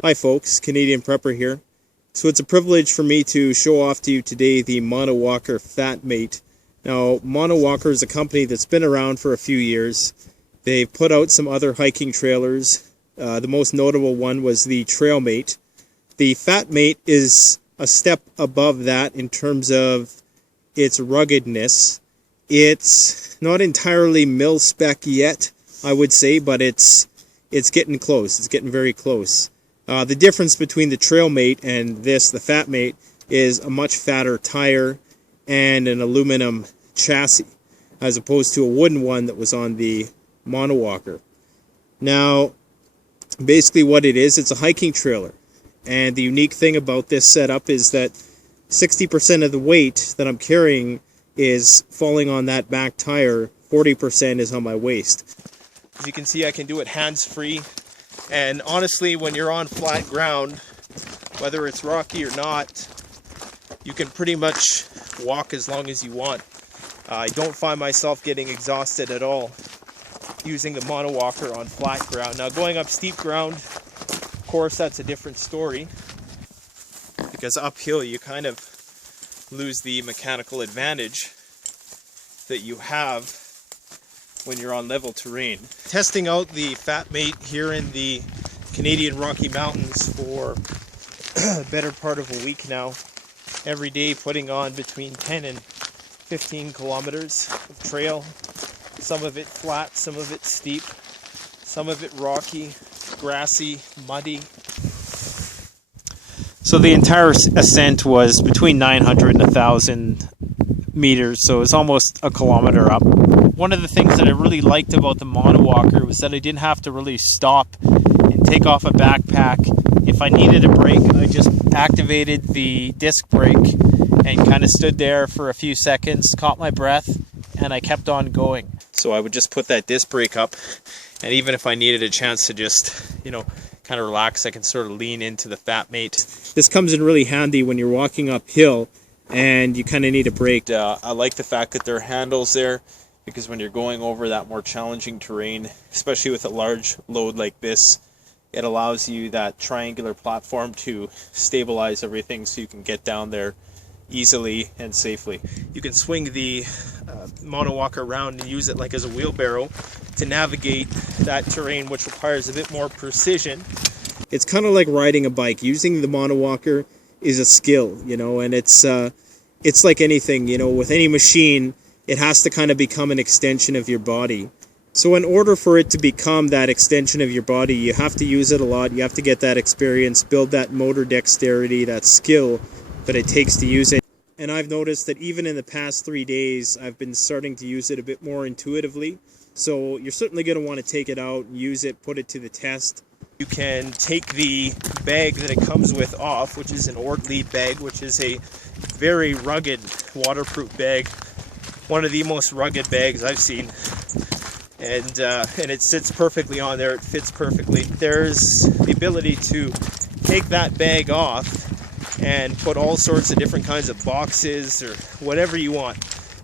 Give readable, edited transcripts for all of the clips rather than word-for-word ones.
Hi folks, Canadian Prepper here. So it's a privilege for me to show off to you today the Monowalker Fatmate. Now, Monowalker is a company that's been around for a few years. They've put out some other hiking trailers. The most notable one was the Trailmate. The Fatmate is a step above that in terms of its ruggedness. It's not entirely mil-spec yet, I would say, but it's getting close. It's getting very close. The difference between the Trailmate and the Fatmate, is a much fatter tire and an aluminum chassis, as opposed to a wooden one that was on the Monowalker. Now, basically what it is, it's a hiking trailer. And the unique thing about this setup is that 60% of the weight that I'm carrying is falling on that back tire, 40% is on my waist. As you can see, I can do it hands-free. And honestly, when you're on flat ground, whether it's rocky or not, you can pretty much walk as long as you want. I don't find myself getting exhausted at all using the Monowalker on flat ground. Now, going up steep ground, of course, that's a different story, because uphill you kind of lose the mechanical advantage that you have when you're on level terrain. Testing out the Fatmate here in the Canadian Rocky Mountains for the better part of a week now. Every day putting on between 10 and 15 kilometers of trail. Some of it flat, some of it steep, some of it rocky, grassy, muddy. So the entire ascent was between 900 and 1,000 meters, so it's almost a kilometer up. One of the things that I really liked about the Monowalker was that I didn't have to really stop and take off a backpack. If I needed a brake, I just activated the disc brake and kind of stood there for a few seconds, caught my breath, and I kept on going. So I would just put that disc brake up, and even if I needed a chance to just, kind of relax, I can sort of lean into the Fatmate. This comes in really handy when you're walking uphill and you kind of need a brake. I like the fact that there are handles there, because when you're going over that more challenging terrain, especially with a large load like this, it allows you that triangular platform to stabilize everything so you can get down there easily and safely. You can swing the Monowalker around and use it like as a wheelbarrow to navigate that terrain, which requires a bit more precision. It's kind of like riding a bike. Using the Monowalker is a skill, and it's like anything, with any machine, it has to kind of become an extension of your body. So in order for it to become that extension of your body, you have to use it a lot. You have to get that experience, build that motor dexterity, that skill that it takes to use it. And I've noticed that even in the past 3 days, I've been starting to use it a bit more intuitively. So you're certainly going to want to take it out and use it, put it to the test. You can take the bag that it comes with off, which is an Ort lead bag, which is a very rugged waterproof bag. One of the most rugged bags I've seen. And it sits perfectly on there, it fits perfectly. There's the ability to take that bag off and put all sorts of different kinds of boxes or whatever you want.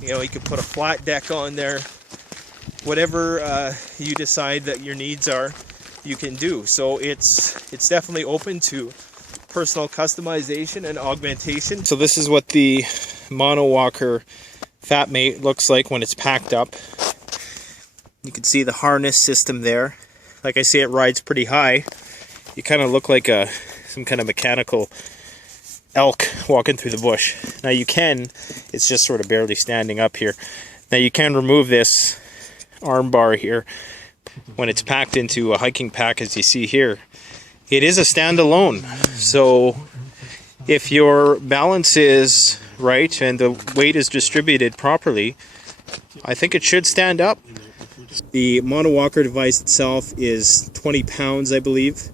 You can put a flat deck on there. Whatever you decide that your needs are, you can do. So it's definitely open to personal customization and augmentation. So this is what the Monowalker Fatmate looks like when it's packed up. You can see the harness system there. Like I say, it rides pretty high. You kind of look like some kind of mechanical elk walking through the bush. Now it's just sort of barely standing up here. Now you can remove this arm bar here when it's packed into a hiking pack, as you see here. It is a standalone, so if your balance is right and the weight is distributed properly, I think it should stand up. The Monowalker device itself is 20 pounds, I believe,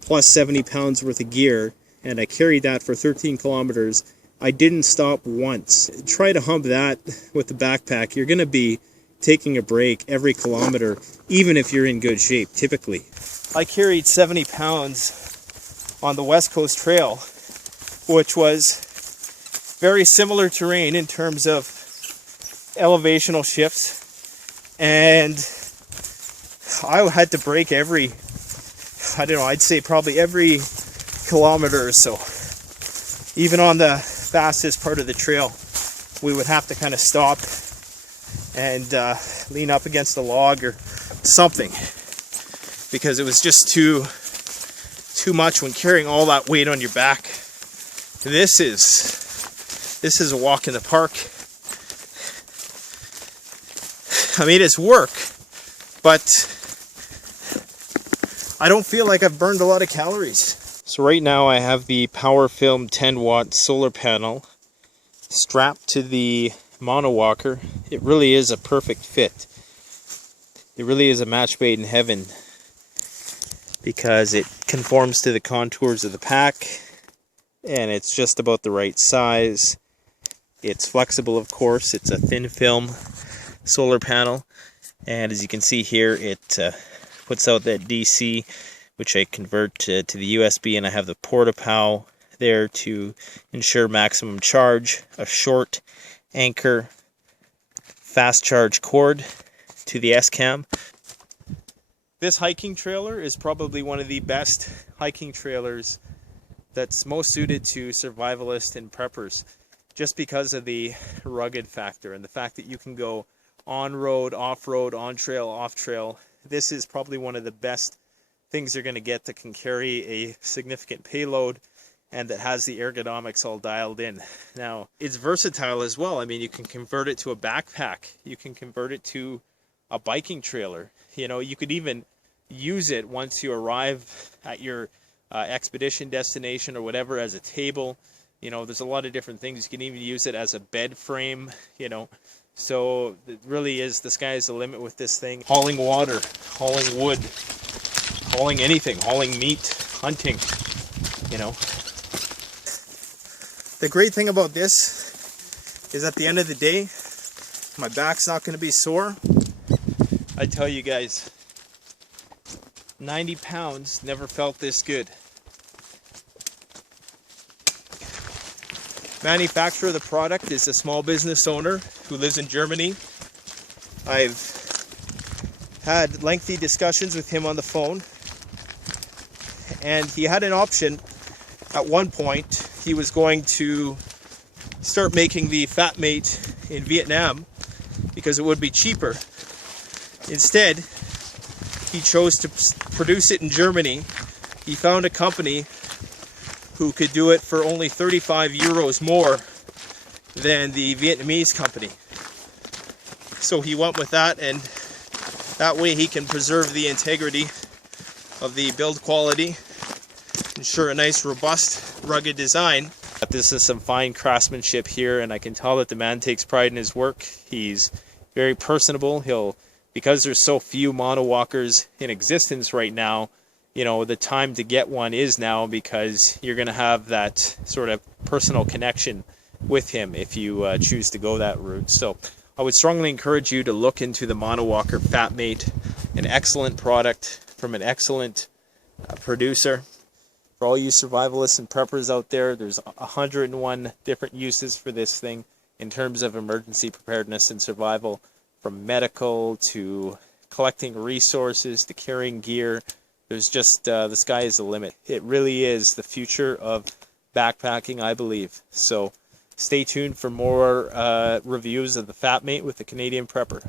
plus 70 pounds worth of gear, and I carried that for 13 kilometers. I didn't stop once. Try to hump that with the backpack. You're going to be taking a break every kilometer, even if you're in good shape, typically. I carried 70 pounds on the West Coast Trail, which was very similar terrain in terms of elevational shifts, and I had to brake I'd say probably every kilometer or so. Even on the fastest part of the trail, we would have to kind of stop and lean up against a log or something, because it was just too much when carrying all that weight on your back. This is a walk in the park. I mean, it's work, but I don't feel like I've burned a lot of calories. So right now I have the PowerFilm 10-watt solar panel strapped to the Monowalker. It really is a perfect fit. It really is a match made in heaven, because it conforms to the contours of the pack, and it's just about the right size. It's flexible, of course. It's a thin film solar panel, and as you can see here, it puts out that DC, which I convert to the USB, and I have the Porta-Pow there to ensure maximum charge, a short anchor fast charge cord to the S-cam. This hiking trailer is probably one of the best hiking trailers that's most suited to survivalists and preppers, just because of the rugged factor and the fact that you can go on-road, off-road, on-trail, off-trail. This is probably one of the best things you're going to get that can carry a significant payload and that has the ergonomics all dialed in. Now, it's versatile as well. I mean, you can convert it to a backpack. You can convert it to a biking trailer. You know, you could even use it once you arrive at your expedition destination or whatever as a table. You know, there's a lot of different things. You can even use it as a bed frame, you know. So it really is, the sky is the limit with this thing. Hauling water, hauling wood, hauling anything, hauling meat, hunting, you know. The great thing about this is at the end of the day, my back's not going to be sore. I tell you guys, 90 pounds never felt this good. Manufacturer of the product is a small business owner who lives in Germany. I've had lengthy discussions with him on the phone, and he had an option. At one point, he was going to start making the Fatmate in Vietnam because it would be cheaper. Instead, he chose to produce it in Germany. He found a company who could do it for only 35 euros more than the Vietnamese company. So he went with that, and that way he can preserve the integrity of the build quality, ensure a nice, robust, rugged design. This is some fine craftsmanship here, and I can tell that the man takes pride in his work. He's very personable. Because there's so few monowalkers in existence right now, you know, the time to get one is now, because you're going to have that sort of personal connection with him if you choose to go that route. So I would strongly encourage you to look into the Monowalker Fatmate, an excellent product from an excellent producer. For all you survivalists and preppers out there, there's 101 different uses for this thing in terms of emergency preparedness and survival, from medical to collecting resources to carrying gear. There's just, the sky is the limit. It really is the future of backpacking, I believe. So stay tuned for more reviews of the Fatmate with the Canadian Prepper.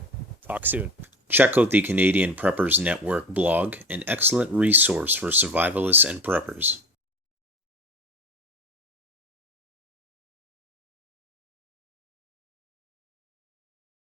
Talk soon. Check out the Canadian Preppers Network blog, an excellent resource for survivalists and preppers.